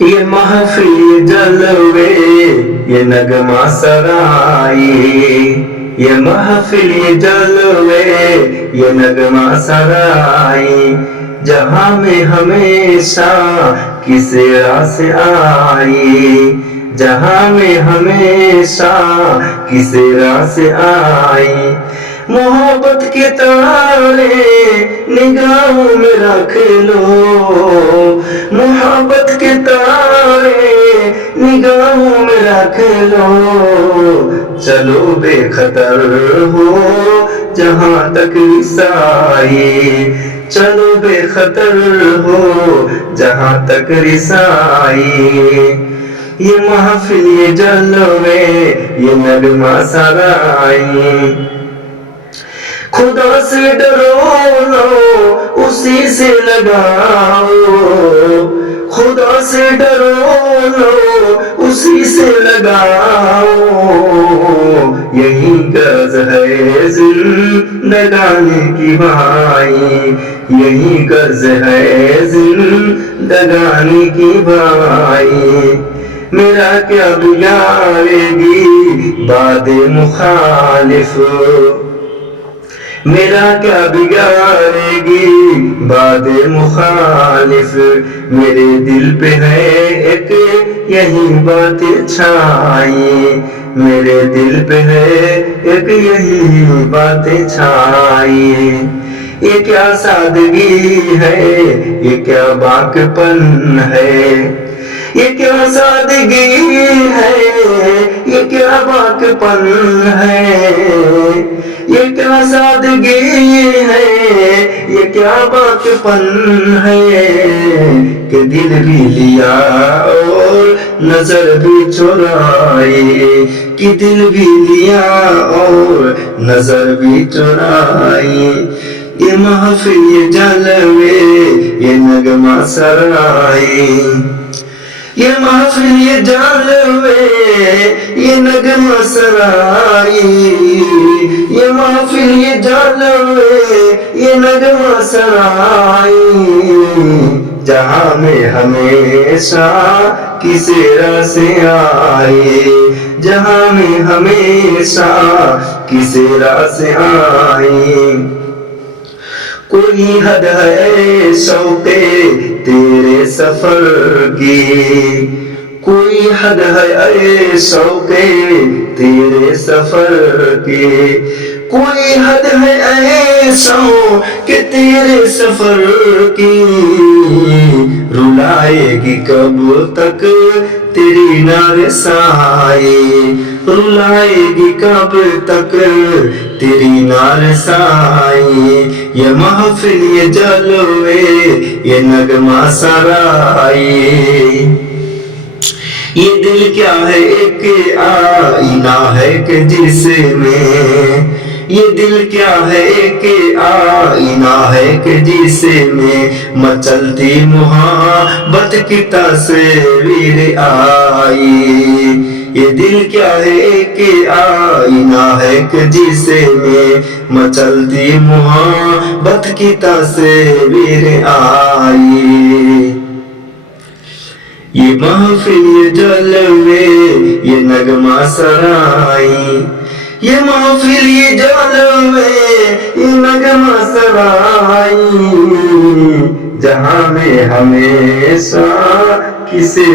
یہ محفل جلوے یہ نغمہ سرائی، یہ محفل جلوے یہ نغمہ سرائی، جہاں میں ہمیشہ کسی راہ سے آئی، جہاں میں ہمیشہ کسی راہ سے آئی۔ محبت کے تارے نگاہوں میں رکھ لو، محبت کے تارے نگاہوں میں رکھ لو، چلو بے خطر ہو جہاں تک رسائی، چلو بے خطر ہو جہاں تک رسائی۔ یہ محفل یہ جلوے یہ نغمہ سرائی، خدا سے ڈرو لو اسی سے لگاؤ، خدا سے ڈرو لو اسی سے لگاؤ، یہی غرض ہے زندگانی کی بھائی، یہی غرض ہے زندگانی کی بھائی۔ میرا کیا بگاڑے گی بات مخالف، میرا کیا بگاڑے گی بات مخالف، میرے دل پہ ہے ایک یہی بات چھائی، میرے دل پہ ہے ایک یہی بات چھائی۔ یہ کیا سادگی ہے یہ کیا باک پن ہے، یہ کیا سادگی ہے یہ کیا باک پن ہے، یہ کیا سادگی ہے یہ کیا باک پن ہے، کہ دل بھی لیا اور نظر بھی چرائی، کہ دل بھی لیا اور نظر بھی چرائی۔ یہ محفل یہ جلوے یہ نغمہ سرائی، یہ محفل یہ جلوے یہ نغمہ سرائی، یہ محفل یہ جلوے یہ نغمہ سرائی، جہاں میں ہمیشہ کسی راہ سے آئی، جہاں میں ہمیشہ کسی راہ سے آئی۔ کوئی حد ہے شوق تیرے سفر کی، کوئی حد ہے شوق تیرے سفر کی، کوئی حد ہے شوق تیرے سفر کی، رلائے گی کب تک تیری نارسائی، رلائے گی کب تک تیری نارسائی۔ یہ محفل یہ جلوے یہ نغمہ سرائی، یہ دل کیا ہے ایک آئینہ ہے کہ جس میں، یہ دل کیا ہے ایک آئینہ ہے کہ جس میں مچلتی محبت کی تصویر آئی، یہ دل کیا ہے ایک آئینہ ہے کہ جس میں مچلتی محبت کی تصویر آئی۔ یہ محفل یہ جلوے یہ نغمہ سرائی، یہ محفل یہ جلوے یہ نغمہ سرائی، جہاں میں ہمیشہ کسی